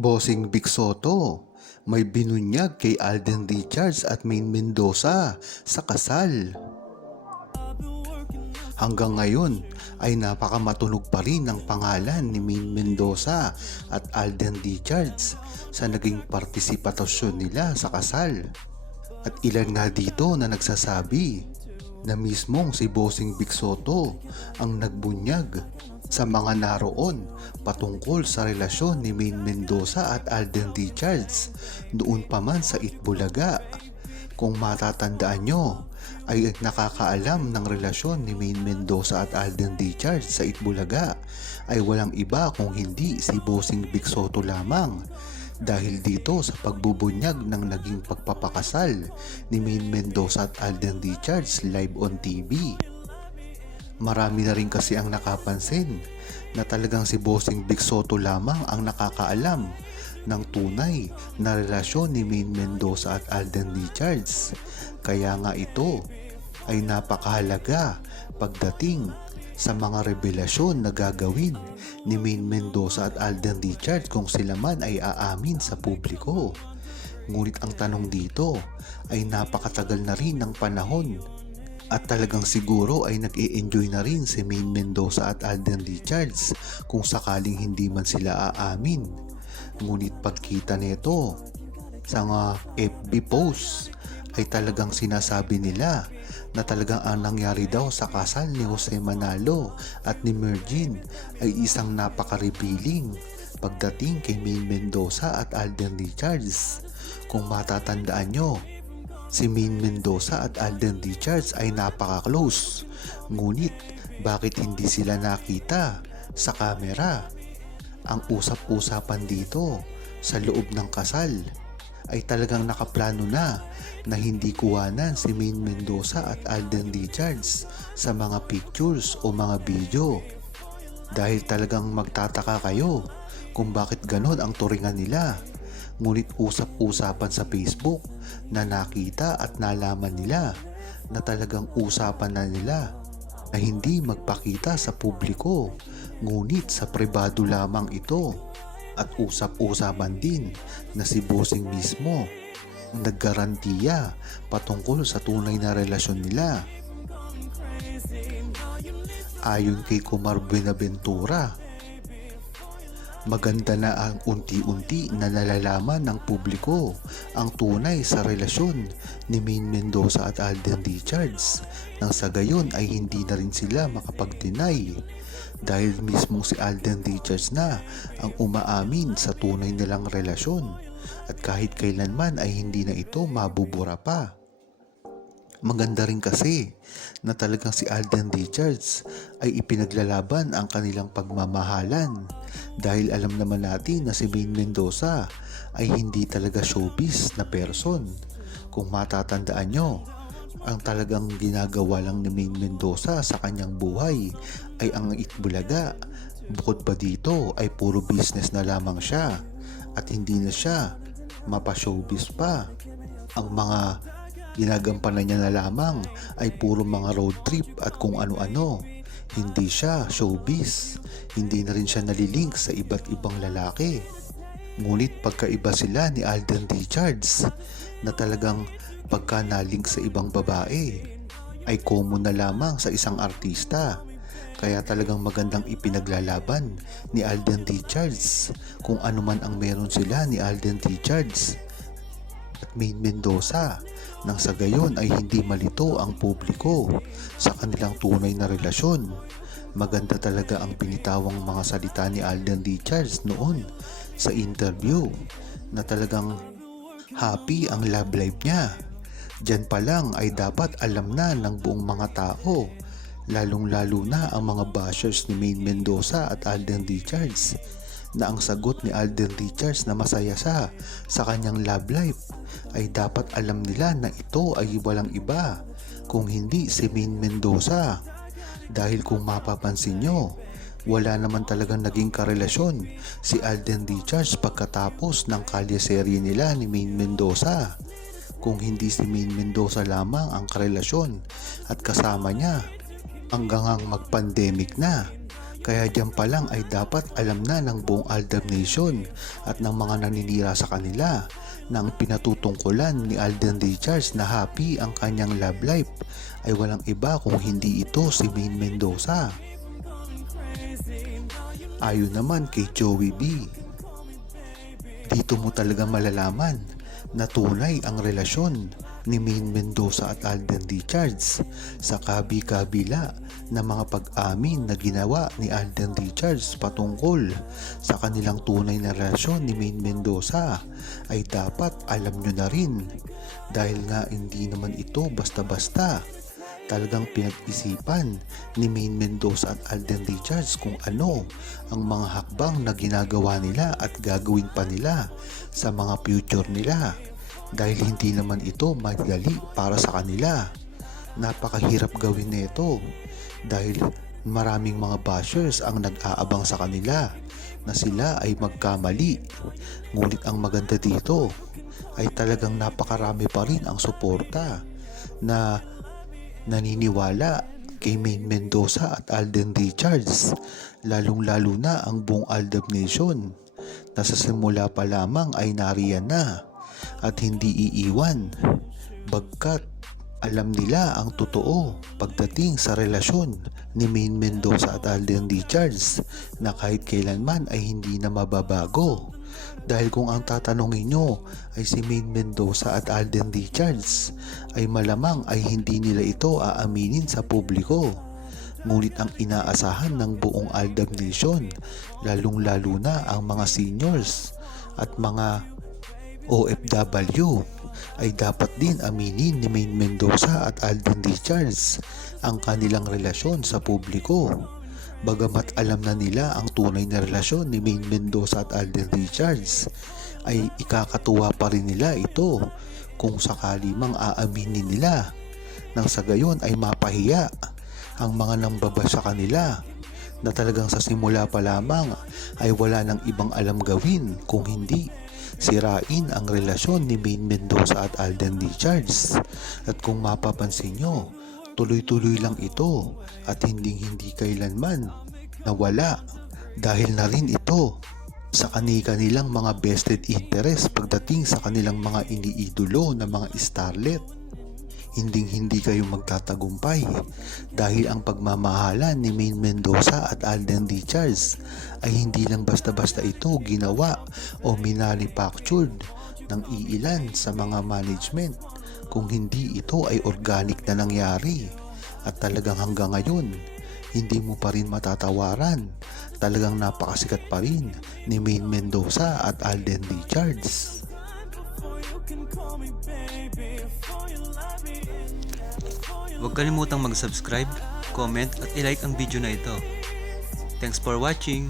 Bossing Vic Soto, may binunyag kay Alden Richards at Maine Mendoza sa kasal. Hanggang ngayon ay napakamatunog pa rin ang pangalan ni Maine Mendoza at Alden Richards sa naging partisipasyon nila sa kasal. At ilan nga dito na nagsasabi na mismong si Bossing Vic Soto ang nagbunyag sa mga naroon patungkol sa relasyon ni Maine Mendoza at Alden Richards noon pa man sa Itbulaga. Kung matatandaan nyo, ay nakakaalam ng relasyon ni Maine Mendoza at Alden Richards sa Itbulaga ay walang iba kung hindi si Bossing Vic Soto lamang, dahil dito sa pagbubunyag ng naging pagpapakasal ni Maine Mendoza at Alden Richards live on TV. Marami na rin kasi ang nakapansin na talagang si Bossing Vic Soto lamang ang nakakaalam ng tunay na relasyon ni Maine Mendoza at Alden Richards. Kaya nga ito ay napakahalaga pagdating sa mga revelasyon na gagawin ni Maine Mendoza at Alden Richards kung sila man ay aamin sa publiko. Ngunit ang tanong dito ay napakatagal na rin ng panahon at talagang siguro ay nag-e-enjoy na rin si Maine Mendoza at Alden Richards kung sakaling hindi man sila aamin. Ngunit pagkita nito sa mga FB posts ay talagang sinasabi nila na talagang ang nangyari daw sa kasal ni Jose Manalo at ni Mergin ay isang napaka-revealing pagdating kay Maine Mendoza at Alden Richards. Kung matatandaan nyo, si Maine Mendoza at Alden Richards ay napaka-close. Ngunit bakit hindi sila nakita sa kamera? Ang usap-usapan dito sa loob ng kasal ay talagang nakaplano na hindi kuhanan si Maine Mendoza at Alden Richards sa mga pictures o mga video. Dahil talagang magtataka kayo kung bakit ganon ang turingan nila. Ngunit usap-usapan sa Facebook na nakita at nalaman nila na talagang usapan na nila na hindi magpakita sa publiko, ngunit sa pribado lamang ito. At usap-usapan din na si Bossing mismo ang naggarantiya patungkol sa tunay na relasyon nila. Ayon kay Kumar Buenaventura, maganda na ang unti-unti na nalalaman ng publiko ang tunay sa relasyon ni Maine Mendoza at Alden Richards, nang sa gayon ay hindi na rin sila makapag-deny dahil mismo si Alden Richards na ang umaamin sa tunay nilang relasyon at kahit kailanman ay hindi na ito mabubura pa. Maganda rin kasi na talagang si Alden Richards ay ipinaglalaban ang kanilang pagmamahalan, dahil alam naman natin na si Maine Mendoza ay hindi talaga showbiz na person. Kung matatandaan nyo, ang talagang ginagawa lang ni Maine Mendoza sa kanyang buhay ay ang Itbulaga. Bukod pa dito ay puro business na lamang siya at hindi na siya mapa-showbiz pa. Ang mga ginagampanan niya na lamang ay puro mga road trip at kung ano-ano. Hindi siya showbiz, hindi na rin siya nalilink sa iba't ibang lalaki. Ngunit pagkaiba sila ni Alden Richards na talagang pagka nalink sa ibang babae ay common na lamang sa isang artista. Kaya talagang magandang ipinaglalaban ni Alden Richards kung ano man ang meron sila ni Alden Richards at Maine Mendoza, nang sa gayon ay hindi malito ang publiko sa kanilang tunay na relasyon. Maganda talaga ang pinitawang mga salita ni Alden Richards noon sa interview na talagang happy ang love life niya. Diyan pa lang ay dapat alam na ng buong mga tao, lalong-lalo na ang mga bashers ni Maine Mendoza at Alden Richards, na ang sagot ni Alden Richards na masaya siya sa kanyang love life ay dapat alam nila na ito ay walang iba kung hindi si Maine Mendoza. Dahil kung mapapansin nyo, wala naman talagang naging karelasyon si Alden Richards pagkatapos ng kalye-serye nila ni Maine Mendoza, kung hindi si Maine Mendoza lamang ang karelasyon at kasama niya hanggang mag-pandemic na. Kaya diyan pa lang ay dapat alam na ng buong Aldab Nation at ng mga naninira sa kanila na ang pinatutungkulan ni Alden Richards na happy ang kanyang love life ay walang iba kung hindi ito si Maine Mendoza. Ayon naman kay Joey B, dito mo talaga malalaman na tunay ang relasyon ni Maine Mendoza at Alden Richards sa kabi-kabila na mga pag-amin na ginawa ni Alden Richards patungkol sa kanilang tunay na relasyon ni Maine Mendoza ay dapat alam nyo na rin dahil nga hindi naman ito basta-basta. Talagang pinag-isipan ni Maine Mendoza at Alden Richards kung ano ang mga hakbang na ginagawa nila at gagawin pa nila sa mga future nila dahil hindi naman ito madali para sa kanila. Napakahirap gawin nito dahil maraming mga bashers ang nag-aabang sa kanila na sila ay magkamali. Ngunit ang maganda dito ay talagang napakarami pa rin ang suporta na naniniwala kay Maine Mendoza at Alden Richards, lalong-lalo na ang buong Aldab Nation na sa simula pa lamang ay nariyan na at hindi iiwan bagkat alam nila ang totoo pagdating sa relasyon ni Maine Mendoza at Alden Richards na kahit kailanman ay hindi na mababago. Dahil kung ang tatanungin nyo ay si Maine Mendoza at Alden Richards ay malamang ay hindi nila ito aaminin sa publiko. Ngunit ang inaasahan ng buong Aldab Nation, lalong-lalo na ang mga seniors at mga OFW, ay dapat din aminin ni Maine Mendoza at Alden Richards ang kanilang relasyon sa publiko. Bagamat alam na nila ang tunay na relasyon ni Maine Mendoza at Alden Richards, ay ikakatuwa pa rin nila ito kung sakali mang aaminin nila nang sa gayon ay mapahiya ang mga nambaba sa kanila na talagang sa simula pa lamang ay wala nang ibang alam gawin kung hindi sirain ang relasyon ni Maine Mendoza at Alden Richards. At kung mapapansin nyo, tuloy-tuloy lang ito at hindi kailanman nawala dahil na rin ito sa kanilang mga vested interest pagdating sa kanilang mga iniidolo na mga starlet. Hindi kayo magtatagumpay dahil ang pagmamahalan ni Maine Mendoza at Alden Richards ay hindi lang basta-basta ito ginawa o manufactured ng iilan sa mga management, kung hindi ito ay organic na nangyari at talagang hanggang ngayon hindi mo pa rin matatawaran. Talagang napakasikat pa rin ni Maine Mendoza at Alden Richards. Huwag kalimutang mag-subscribe, comment at i-like ang video na ito. Thanks for watching!